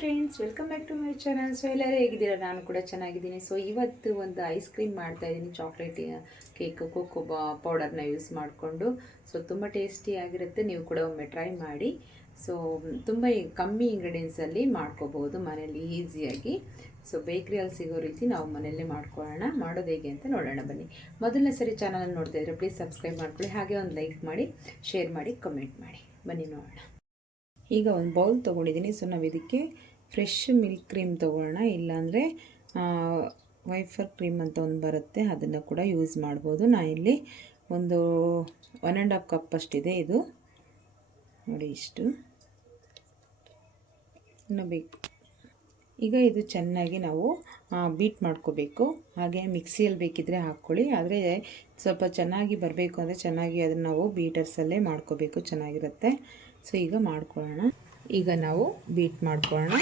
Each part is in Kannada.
Friends welcome back to my channel so ಎಲ್ಲರೂ ಹೇಗಿದ್ದೀರಾ? ನಾನು ಕೂಡ ಚೆನ್ನಾಗಿದ್ದೀನಿ. ಸೊ ಇವತ್ತು ಒಂದು ಐಸ್ ಕ್ರೀಮ್ ಮಾಡ್ತಾ ಇದ್ದೀನಿ. ಚಾಕ್ಲೇಟ್ ಕೇಕ್ ಕೋಕೋ ಪೌಡರ್ನ ಯೂಸ್ ಮಾಡಿಕೊಂಡು. ಸೊ ತುಂಬ ಟೇಸ್ಟಿಯಾಗಿರುತ್ತೆ ನೀವು ಕೂಡ ಒಮ್ಮೆ ಟ್ರೈ ಮಾಡಿ. ಸೊ ತುಂಬ ಕಮ್ಮಿ ಇಂಗ್ರೀಡಿಯೆಂಟ್ಸಲ್ಲಿ ಮಾಡ್ಕೋಬೋದು ಮನೆಯಲ್ಲಿ ಈಸಿಯಾಗಿ ಸೊ ಬೇಕ್ರಿಯಲ್ಲಿ ಸಿಗೋ ರೀತಿ ನಾವು ಮನೆಯಲ್ಲೇ ಮಾಡ್ಕೊಳ್ಳೋಣ. ಮಾಡೋದು ಹೇಗೆ ಅಂತ ನೋಡೋಣ. ಬನ್ನಿ. ಮೊದಲನೇ ಸರಿ ಚಾನಲ್ ನೋಡ್ತಾ ಇದ್ರೆ ಪ್ಲೀಸ್ ಸಬ್ಸ್ಕ್ರೈಬ್ ಮಾಡ್ಕೊಳ್ಳಿ. ಹಾಗೆ ಒಂದು ಲೈಕ್ ಮಾಡಿ ಶೇರ್ ಮಾಡಿ ಕಮೆಂಟ್ ಮಾಡಿ. ಬನ್ನಿ ನೋಡೋಣ. ಈಗ ಒಂದು ಬೌಲ್ ತೊಗೊಂಡಿದ್ದೀನಿ. ಸೊ ನಾವು ಇದಕ್ಕೆ ಫ್ರೆಶ್ ಮಿಲ್ಕ್ ಕ್ರೀಮ್ ತೊಗೊಳ್ಳೋಣ. ಇಲ್ಲಾಂದರೆ ವೈಫರ್ ಕ್ರೀಮ್ ಅಂತ ಒಂದು ಬರುತ್ತೆ. ಅದನ್ನು ಕೂಡ ಯೂಸ್ ಮಾಡ್ಬೋದು. ಇಲ್ಲಿ ಒಂದು ಒನ್ ಆ್ಯಂಡ್ ಹಾಫ್ ಕಪ್ ಅಷ್ಟಿದೆ ಇದು. ನೋಡಿ ಇಷ್ಟು. ಇನ್ನು ಬೇಕು. ಈಗ ಇದು ಚೆನ್ನಾಗಿ ನಾವು ಬೀಟ್ ಮಾಡ್ಕೋಬೇಕು. ಹಾಗೆ ಮಿಕ್ಸಿಯಲ್ಲಿ ಬೇಕಿದ್ದರೆ ಹಾಕ್ಕೊಳ್ಳಿ. ಆದರೆ ಸ್ವಲ್ಪ ಚೆನ್ನಾಗಿ ಬರಬೇಕು ಅಂದರೆ ಚೆನ್ನಾಗಿ ಅದನ್ನು ನಾವು ಬೀಟರ್ಸಲ್ಲೇ ಮಾಡ್ಕೋಬೇಕು. ಚೆನ್ನಾಗಿರುತ್ತೆ. ಸೊ, ಈಗ ಮಾಡ್ಕೊಳ್ಳೋಣ. ಈಗ ನಾವು ಬೀಟ್ ಮಾಡ್ಕೊಳ್ಳೋಣ.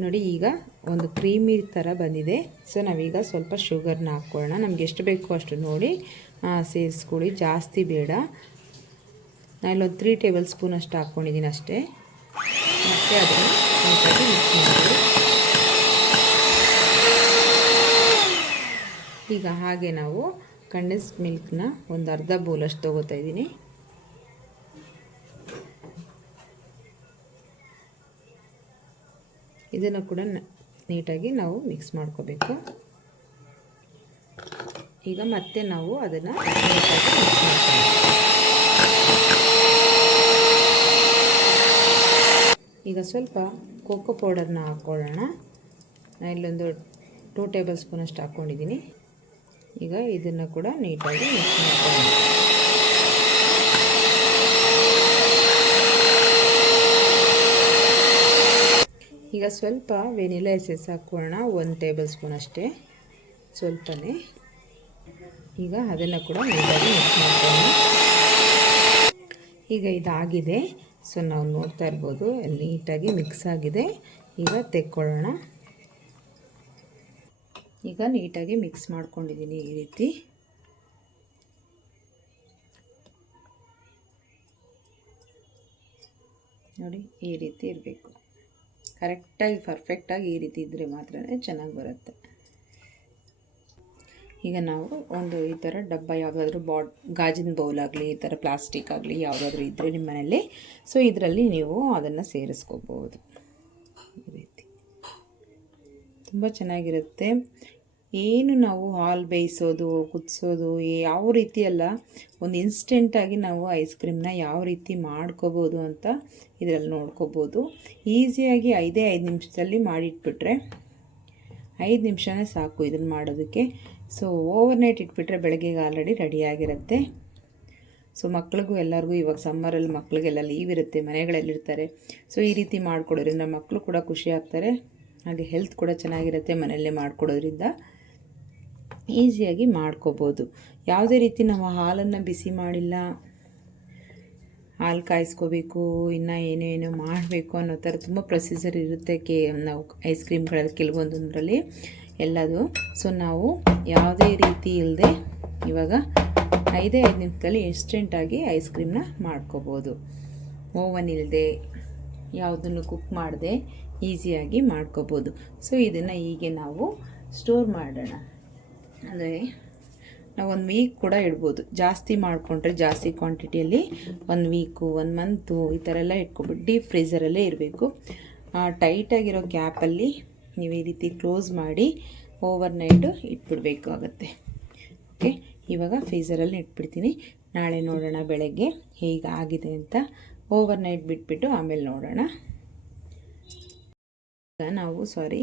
ನೋಡಿ, ಈಗ ಒಂದು ಕ್ರೀಮಿ ಥರ ಬಂದಿದೆ. ಸೊ, ನಾವೀಗ ಸ್ವಲ್ಪ ಶುಗರ್ನ ಹಾಕ್ಕೊಳ್ಳೋಣ. ನಮ್ಗೆ ಎಷ್ಟು ಬೇಕೋ ಅಷ್ಟು ನೋಡಿ. ಸೇರಿಸ್ಕೊಳ್ಳಿ. ಜಾಸ್ತಿ ಬೇಡ. ನಾನಿಲ್ಲೊಂದು ತ್ರೀ ಟೇಬಲ್ ಸ್ಪೂನ್ ಅಷ್ಟು ಹಾಕ್ಕೊಂಡಿದ್ದೀನಿ ಅಷ್ಟೇ. ಮತ್ತು ಅದನ್ನು ಮಿಕ್ಸ್ ಮಾಡಿ ಈಗ ಹಾಗೆ ನಾವು ಕಂಡೆನ್ಸ್ಡ್ ಮಿಲ್ಕ್ನ ಒಂದು ಅರ್ಧ ಬೌಲಷ್ಟು ತೊಗೋತಾ ಇದ್ದೀನಿ. ಇದನ್ನು ಕೂಡ ನೀಟಾಗಿ ನಾವು ಮಿಕ್ಸ್ ಮಾಡ್ಕೋಬೇಕು. ಈಗ ಮತ್ತೆ ನಾವು ಅದನ್ನು ಈಗ ಸ್ವಲ್ಪ ಕೋಕೋ ಪೌಡರ್ನ ಹಾಕ್ಕೊಳ್ಳೋಣ ನಾನು ಇಲ್ಲೊಂದು ಟೂ ಟೇಬಲ್ ಸ್ಪೂನಷ್ಟು ಹಾಕ್ಕೊಂಡಿದ್ದೀನಿ ಈಗ ಇದನ್ನು ಕೂಡ ನೀಟಾಗಿ ಮಿಕ್ಸ್ ಮಾಡ್ತೀನಿ ಈಗ ಸ್ವಲ್ಪ ವೆನಿಲಾ ಎಸೆಸ್ ಹಾಕ್ಕೊಳ್ಳೋಣ, ಒಂದು ಟೇಬಲ್ ಸ್ಪೂನ್ ಅಷ್ಟೇ. ಸ್ವಲ್ಪನೇ. ಈಗ ಅದನ್ನು ಕೂಡ ನೀಟಾಗಿ ಮಿಕ್ಸ್ ಮಾಡ್ತೀನಿ ಈಗ ಇದಾಗಿದೆ. ಸೊ ನಾವು ನೋಡ್ತಾ ಇರ್ಬೋದು, ನೀಟಾಗಿ ಮಿಕ್ಸ್ ಆಗಿದೆ. ಈಗ ತೆಕ್ಕೊಳ್ಳೋಣ. ಈಗ ನೀಟಾಗಿ ಮಿಕ್ಸ್ ಮಾಡ್ಕೊಂಡಿದ್ದೀನಿ ಈ ರೀತಿ. ನೋಡಿ, ಈ ರೀತಿ ಇರಬೇಕು. ಕರೆಕ್ಟಾಗಿ, ಪರ್ಫೆಕ್ಟಾಗಿ ಈ ರೀತಿ ಇದ್ದರೆ ಮಾತ್ರ ಚೆನ್ನಾಗಿ ಬರುತ್ತೆ. ಈಗ ನಾವು ಒಂದು ಈ ಥರ ಡಬ್ಬ ಯಾವುದಾದ್ರೂ ಬಾಟ್, ಗಾಜಿನ ಬೌಲ್ ಆಗಲಿ, ಈ ಥರ ಪ್ಲಾಸ್ಟಿಕ್ ಆಗಲಿ ಯಾವುದಾದ್ರೂ ಇದ್ದರೆ ನಿಮ್ಮ ಮನೆಯಲ್ಲಿ. ಸೊ ಇದರಲ್ಲಿ ನೀವು ಅದನ್ನು ಸೇರಿಸ್ಕೋಬೋದು. ಈ ರೀತಿ. ತುಂಬ ಚೆನ್ನಾಗಿರುತ್ತೆ. ಏನು ನಾವು ಹಾಲು ಬೇಯಿಸೋದು, ಕುದಿಸೋದು, ಯಾವ ರೀತಿ ಅಲ್ಲ, ಒಂದು ಇನ್ಸ್ಟೆಂಟಾಗಿ ನಾವು ಐಸ್ ಕ್ರೀಮ್ನ ಯಾವ ರೀತಿ ಮಾಡ್ಕೋಬೋದು ಅಂತ ಇದರಲ್ಲಿ ನೋಡ್ಕೋಬೋದು. ಈಸಿಯಾಗಿ ಐದೇ ಐದು ನಿಮಿಷದಲ್ಲಿ ಮಾಡಿಟ್ಬಿಟ್ರೆ, ಐದು ನಿಮಿಷನೇ ಸಾಕು ಇದನ್ನು ಮಾಡೋದಕ್ಕೆ. ಸೊ ಓವರ್ ನೈಟ್ ಇಟ್ಬಿಟ್ರೆ ಬೆಳಗ್ಗೆಗೆ ಆಲ್ರೆಡಿ ರೆಡಿಯಾಗಿರುತ್ತೆ ಸೊ ಮಕ್ಳಿಗೂ ಎಲ್ಲರಿಗೂ ಇವಾಗ ಸಮ್ಮರಲ್ಲಿ ಮಕ್ಳಿಗೆಲ್ಲ ಲೀವ್ ಇರುತ್ತೆ ಮನೆಗಳಲ್ಲಿರ್ತಾರೆ ಸೊ ಈ ರೀತಿ ಮಾಡಿಕೊಡೋದ್ರಿಂದ ಮಕ್ಕಳು ಕೂಡ ಖುಷಿ ಆಗ್ತಾರೆ, ಹಾಗೆ ಹೆಲ್ತ್ ಕೂಡ ಚೆನ್ನಾಗಿರುತ್ತೆ ಮನೆಯಲ್ಲೇ ಮಾಡಿಕೊಡೋದ್ರಿಂದ. ಈಸಿಯಾಗಿ ಮಾಡ್ಕೋಬೋದು. ಯಾವುದೇ ರೀತಿ ನಾವು ಹಾಲನ್ನು ಬಿಸಿ ಮಾಡಿಲ್ಲ, ಹಾಲು ಕಾಯಿಸ್ಕೋಬೇಕು, ಇನ್ನು ಏನೇನು ಮಾಡಬೇಕು ಅನ್ನೋ ಥರ ತುಂಬ ಪ್ರೊಸೀಜರ್ ಇರುತ್ತೆ ಕೇ, ನಾವು ಐಸ್ ಕ್ರೀಮ್ಗಳಲ್ಲಿ ಕೆಲವೊಂದೊಂದರಲ್ಲಿ ಎಲ್ಲದು. ಸೊ ನಾವು ಯಾವುದೇ ರೀತಿ ಇಲ್ಲದೆ ಇವಾಗ ಐದೇ ಐದು ನಿಮಿಷದಲ್ಲಿ ಇನ್ಸ್ಟೆಂಟಾಗಿ ಐಸ್ ಕ್ರೀಮ್ನ ಮಾಡ್ಕೋಬೋದು. ಓವನ್ ಇಲ್ಲದೆ ಯಾವುದನ್ನು ಕುಕ್ ಮಾಡದೆ, ಈಸಿಯಾಗಿ ಮಾಡ್ಕೋಬೋದು. ಸೊ ಇದನ್ನು ಹೀಗೆ ನಾವು ಸ್ಟೋರ್ ಮಾಡೋಣ. ಅಂದರೆ ನಾವು ಒಂದು ವೀಕ್ ಕೂಡ ಇಡ್ಬೋದು. ಜಾಸ್ತಿ ಮಾಡಿಕೊಂಡ್ರೆ ಜಾಸ್ತಿ ಕ್ವಾಂಟಿಟಿಯಲ್ಲಿ ಒಂದು ವೀಕು ಒಂದು ಮಂತು ಈ ಥರ ಎಲ್ಲ ಇಟ್ಕೊಬಿಟ್ಟು ಡೀಪ್ ಫ್ರೀಝರಲ್ಲೇ ಇರಬೇಕು. ಟೈಟಾಗಿರೋ ಕ್ಯಾಪಲ್ಲಿ ನೀವು ಈ ರೀತಿ ಕ್ಲೋಸ್ ಮಾಡಿ ಓವರ್ ನೈಟು ಇಟ್ಬಿಡಬೇಕಾಗತ್ತೆ ಓಕೆ ಇವಾಗ ಫ್ರೀಝರಲ್ಲಿ ಇಟ್ಬಿಡ್ತೀನಿ. ನಾಳೆ ನೋಡೋಣ ಬೆಳಗ್ಗೆ ಹೇಗೆ ಆಗಿದೆ ಅಂತ ಓವರ್ ನೈಟ್ ಬಿಟ್ಬಿಟ್ಟು ಆಮೇಲೆ ನೋಡೋಣ. ಈಗ ನಾವು ಸಾರಿ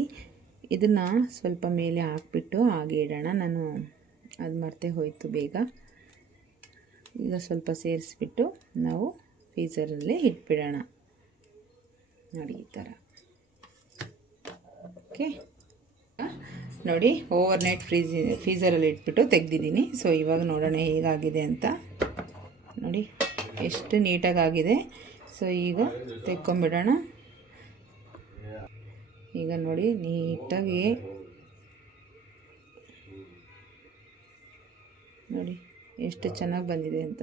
ಇದನ್ನು ಸ್ವಲ್ಪ ಮೇಲೆ ಹಾಕ್ಬಿಟ್ಟು ಹಾಗೆ ಇಡೋಣ. ನಾನು ಅದು ಮರ್ತೆ ಹೋಯಿತು ಬೇಗ. ಈಗ ಸ್ವಲ್ಪ ಸೇರಿಸ್ಬಿಟ್ಟು ನಾವು ಫ್ರೀಝರಲ್ಲಿ ಇಟ್ಬಿಡೋಣ. ನೋಡಿ ಈ ಥರ. ಓಕೆ. ನೋಡಿ ಓವರ್ ನೈಟ್ ಫ್ರೀಜಿ ಫ್ರೀಸರಲ್ಲಿ ಇಟ್ಬಿಟ್ಟು ತೆಗ್ದಿದ್ದೀನಿ. ಸೊ ಇವಾಗ ನೋಡೋಣ ಹೇಗಾಗಿದೆ ಅಂತ. ನೋಡಿ, ಎಷ್ಟು ನೀಟಾಗಿ ಆಗಿದೆ. ಸೊ ಈಗ ತೆಕ್ಕೊಂಬಿಡೋಣ ಈಗ ನೋಡಿ ನೀಟಾಗಿ ನೋಡಿ ಎಷ್ಟು ಚೆನ್ನಾಗಿ ಬಂದಿದೆ ಅಂತ.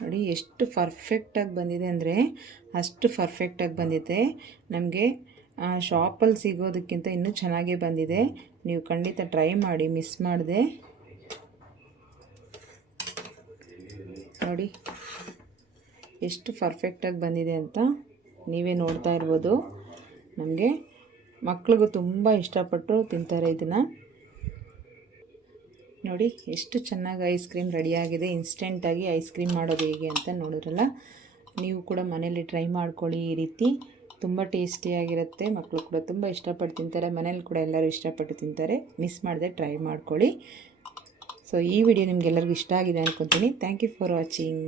ನೋಡಿ ಎಷ್ಟು ಪರ್ಫೆಕ್ಟಾಗಿ ಬಂದಿದೆ ಅಂದರೆ ಅಷ್ಟು ಪರ್ಫೆಕ್ಟಾಗಿ ಬಂದಿದೆ. ನಮಗೆ ಶಾಪಲ್ಲಿ ಸಿಗೋದಕ್ಕಿಂತ ಇನ್ನೂ ಚೆನ್ನಾಗೇ ಬಂದಿದೆ. ನೀವು ಖಂಡಿತ ಟ್ರೈ ಮಾಡಿ ಮಿಸ್ ಮಾಡಿದೆ. ನೋಡಿ. ಎಷ್ಟು ಪರ್ಫೆಕ್ಟಾಗಿ ಬಂದಿದೆ ಅಂತ ನೀವೇ ನೋಡ್ತಾ ಇರ್ಬೋದು. ನಮಗೆ ಮಕ್ಳಿಗೂ ತುಂಬ ಇಷ್ಟಪಟ್ಟು ತಿಂತಾರೆ ಇದನ್ನು. ನೋಡಿ, ಎಷ್ಟು ಚೆನ್ನಾಗಿ ಐಸ್ ಕ್ರೀಮ್ ರೆಡಿಯಾಗಿದೆ ಇನ್ಸ್ಟೆಂಟಾಗಿ ಐಸ್ ಕ್ರೀಮ್ ಮಾಡೋದು ಹೇಗೆ ಅಂತ ನೋಡಿದ್ರಲ್ಲ ನೀವು ಕೂಡ ಮನೇಲಿ ಟ್ರೈ ಮಾಡ್ಕೊಳ್ಳಿ ಈ ರೀತಿ. ತುಂಬ ಟೇಸ್ಟಿಯಾಗಿರುತ್ತೆ ಮಕ್ಕಳು ಕೂಡ ತುಂಬ ಇಷ್ಟಪಟ್ಟು ತಿಂತಾರೆ. ಮನೇಲಿ ಕೂಡ ಎಲ್ಲರೂ ಇಷ್ಟಪಟ್ಟು ತಿಂತಾರೆ. ಮಿಸ್ ಮಾಡದೆ ಟ್ರೈ ಮಾಡ್ಕೊಳ್ಳಿ. ಸೊ ಈ ವಿಡಿಯೋ ನಿಮಗೆಲ್ಲರಿಗೂ ಇಷ್ಟ ಆಗಿದೆ ಅನ್ಕೊತೀನಿ. Thank you for watching